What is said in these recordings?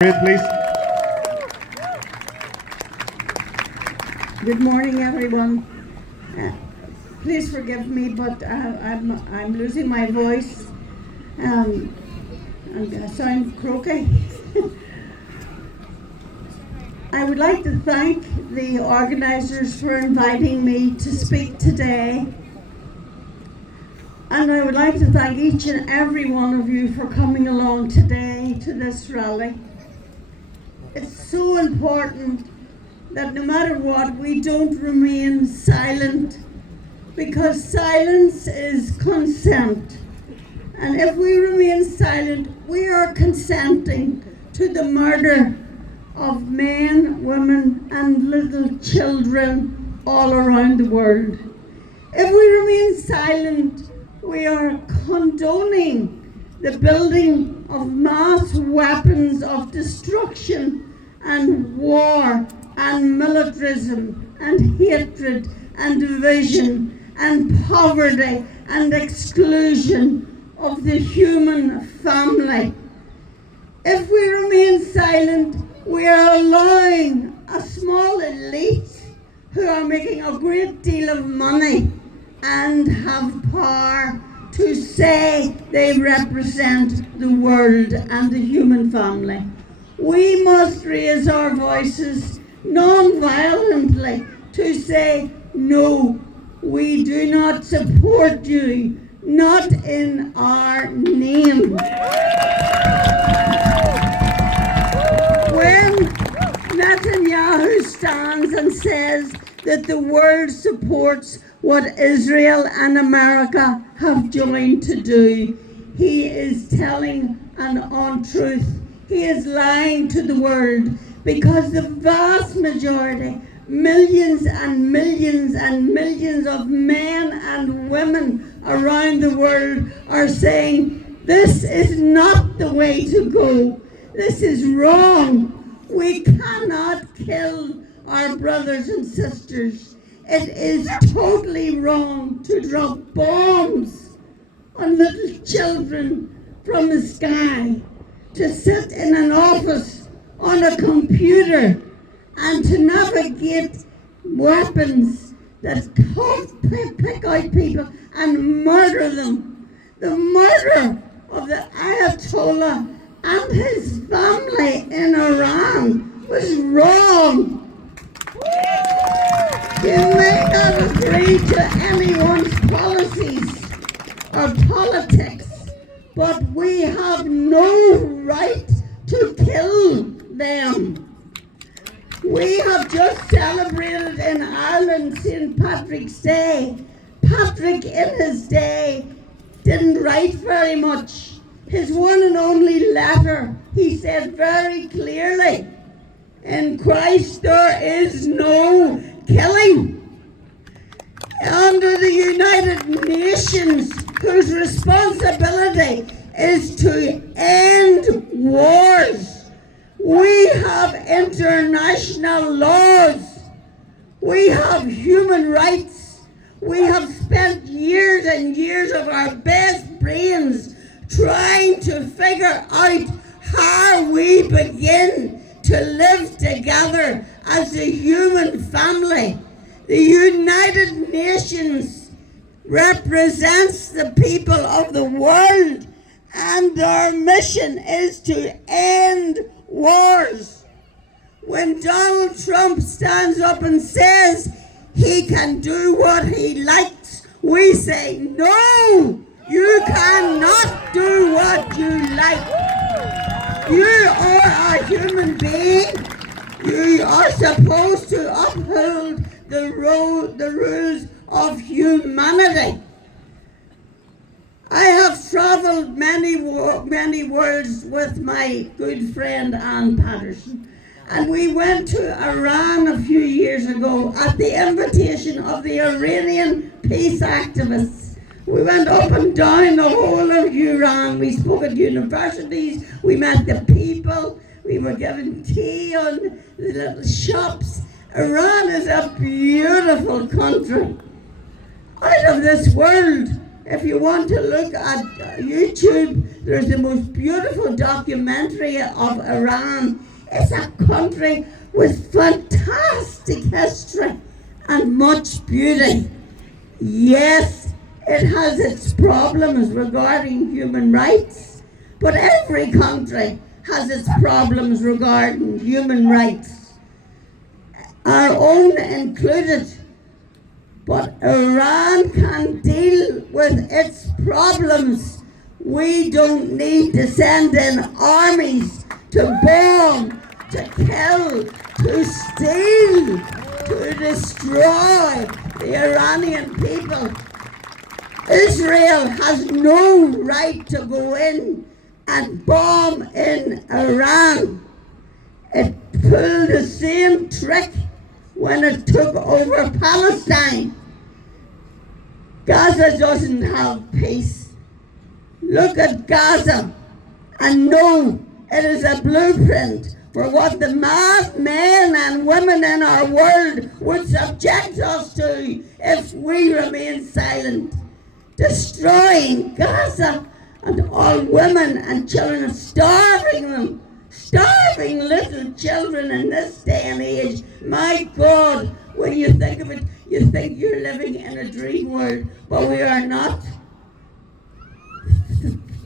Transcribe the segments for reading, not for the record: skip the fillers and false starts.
Please. Good morning, everyone. Please forgive me, but I'm losing my voice. And I sound croaky. I would like to thank the organisers for inviting me to speak today. And I would like to thank each and every one of you for coming along today to this rally. It's so important that no matter what, we don't remain silent, because silence is consent. And if we remain silent, we are consenting to the murder of men, women, and little children all around the world. If we remain silent, we are condoning the building of mass weapons of destruction and war and militarism and hatred and division and poverty and exclusion of the human family. If we remain silent, we are allowing a small elite who are making a great deal of money and have power to say they represent the world and the human family. We must raise our voices non-violently to say, no, we do not support you, not in our name. When Netanyahu stands and says that the world supports what Israel and America have joined to do, he is telling an untruth. He is lying to the world, because the vast majority, millions and millions and millions of men and women around the world are saying, this is not the way to go. This is wrong. We cannot kill our brothers and sisters. It is totally wrong to drop bombs on little children from the sky, to sit in an office on a computer and to navigate weapons that pick out people and murder them. The murder of the Ayatollah and his family in Iran was wrong. You may not agree to anyone's policies or politics, but we have no right to kill them. We have just celebrated in Ireland St. Patrick's Day. Patrick in his day didn't write very much. His one and only letter, he said very clearly, in Christ there is no killing. Under the United Nations, whose responsibility is to end wars, we have international laws. We have human rights. We have spent years and years of our best brains trying to figure out how we begin to live together as a human family. The United Nations represents the people of the world, and their mission is to end wars. When Donald Trump stands up and says he can do what he likes, we say, no, you cannot do what you like. You are a human being. You are supposed to uphold the rules of humanity. I have travelled many worlds with my good friend Ann Patterson, and we went to Iran a few years ago at the invitation of the Iranian peace activists. We went up and down the whole of Iran. We spoke at universities, we met the people, we were given tea on the little shops. Iran is a beautiful country, out of this world. If you want to look at YouTube, there's the most beautiful documentary of Iran. It's a country with fantastic history and much beauty. Yes, it has its problems regarding human rights, but every country has its problems regarding human rights, our own included. But Iran can deal with its problems. We don't need to send in armies to bomb, to kill, to steal, to destroy the Iranian people. Israel has no right to go in and bomb in Iran. It pulled the same trick when it took over Palestine. Gaza doesn't have peace. Look at Gaza and know it is a blueprint for what the men and women in our world would subject us to if we remain silent. Destroying Gaza and all women and children, starving them, starving little children in this day and age. My God, when you think of it, you think you're living in a dream world, but we are not.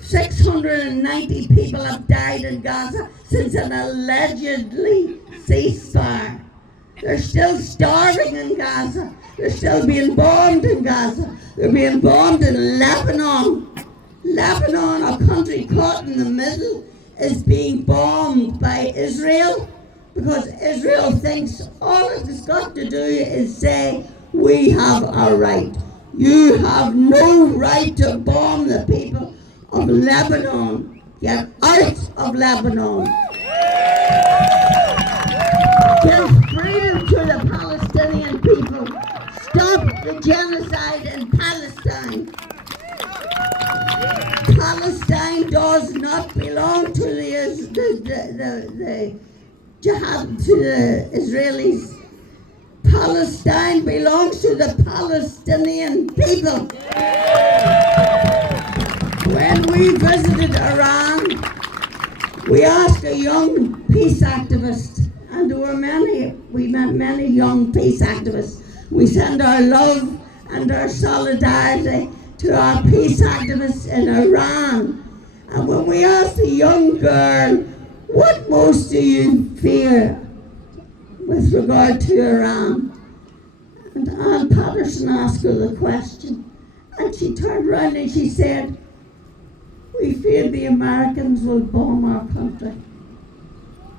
690 people have died in Gaza since an allegedly ceasefire. They're still starving in Gaza. They're still being bombed in Gaza. They're being bombed in Lebanon. Lebanon, a country caught in the middle, is being bombed by Israel because Israel thinks all it's got to do is say, we have our right. You have no right to bomb the people of Lebanon. Get out of Lebanon. Give freedom to the Palestinian people. Stop the genocide in Palestine. Palestine does not belong to the jihad, to the Israelis. Palestine belongs to the Palestinian people. When we visited Iran, we asked a young peace activist, and there were we met many young peace activists. We send our love and our solidarity to our peace activists in Iran. And when we asked the young girl, what most do you fear with regard to Iran? And Ann Patterson asked her the question, and she turned around and she said, we fear the Americans will bomb our country.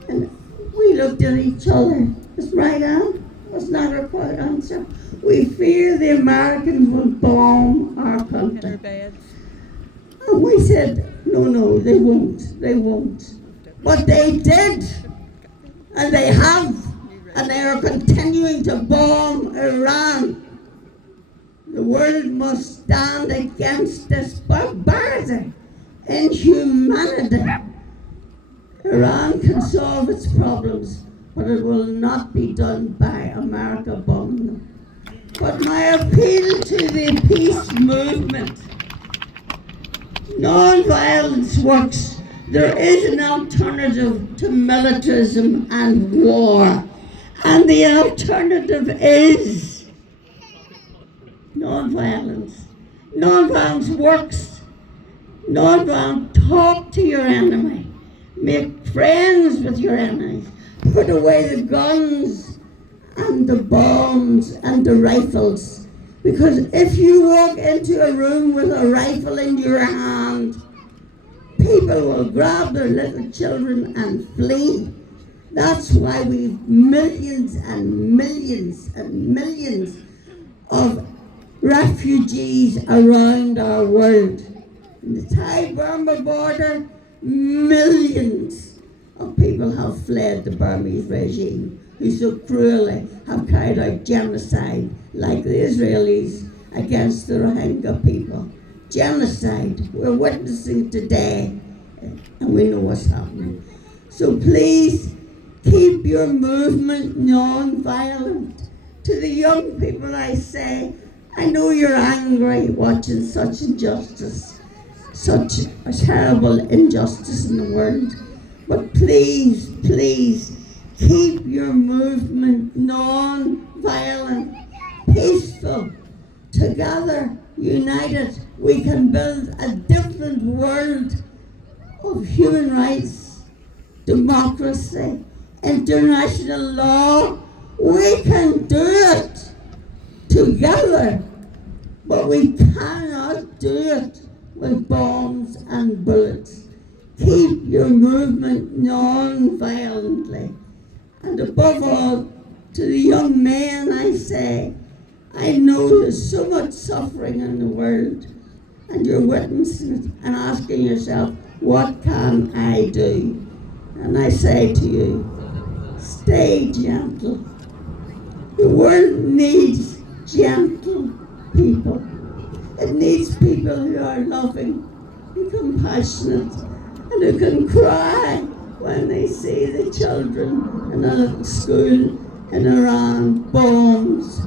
And we looked at each other. It's right, Ann? Was not her quiet answer. We fear the Americans will bomb our country. And we said, no, they won't. But they did, and they have, and they are continuing to bomb Iran. The world must stand against this barbarity, inhumanity. Iran can solve its problems, but it will not be done by America bombing them. But my appeal to the peace movement, nonviolence works. There is an alternative to militarism and war, and the alternative is nonviolence. Nonviolence works. Nonviolence, talk to your enemy. Make friends with your enemies. Put away the guns and the bombs and the rifles. Because if you walk into a room with a rifle in your hand, people will grab their little children and flee. That's why we've millions and millions and millions of refugees around our world. In the Thai-Burma border, millions of people have fled the Burmese regime, who so cruelly have carried out genocide like the Israelis against the Rohingya people. Genocide. We're witnessing today, and we know what's happening. So please keep your movement non-violent. To the young people I say, I know you're angry watching such injustice. such a terrible injustice in the world. But please, please, keep your movement non-violent, peaceful. Together, united, we can build a different world of human rights, democracy, international law. We can do it together, but we cannot do it with bombs and bullets. Keep your movement non-violently. And above all, to the young men I say, I know there's so much suffering in the world, and you're witnessing it and asking yourself, what can I do? And I say to you, stay gentle. The world needs gentle people. It needs people who are loving and compassionate and who can cry when they see the children in a little school in Iran, bombs,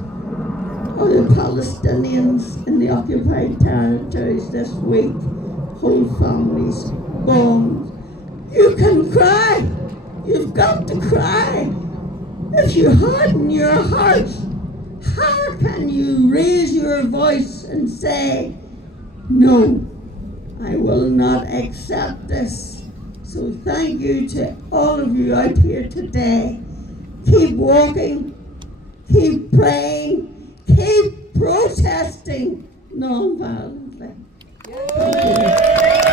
or the Palestinians in the occupied territories this week, whole families, bombs. You can cry. You've got to cry. If you harden your heart, how can you raise your voice and say, no, I will not accept this? So thank you to all of you out here today. Keep walking, keep praying, keep protesting non-violently. Thank you.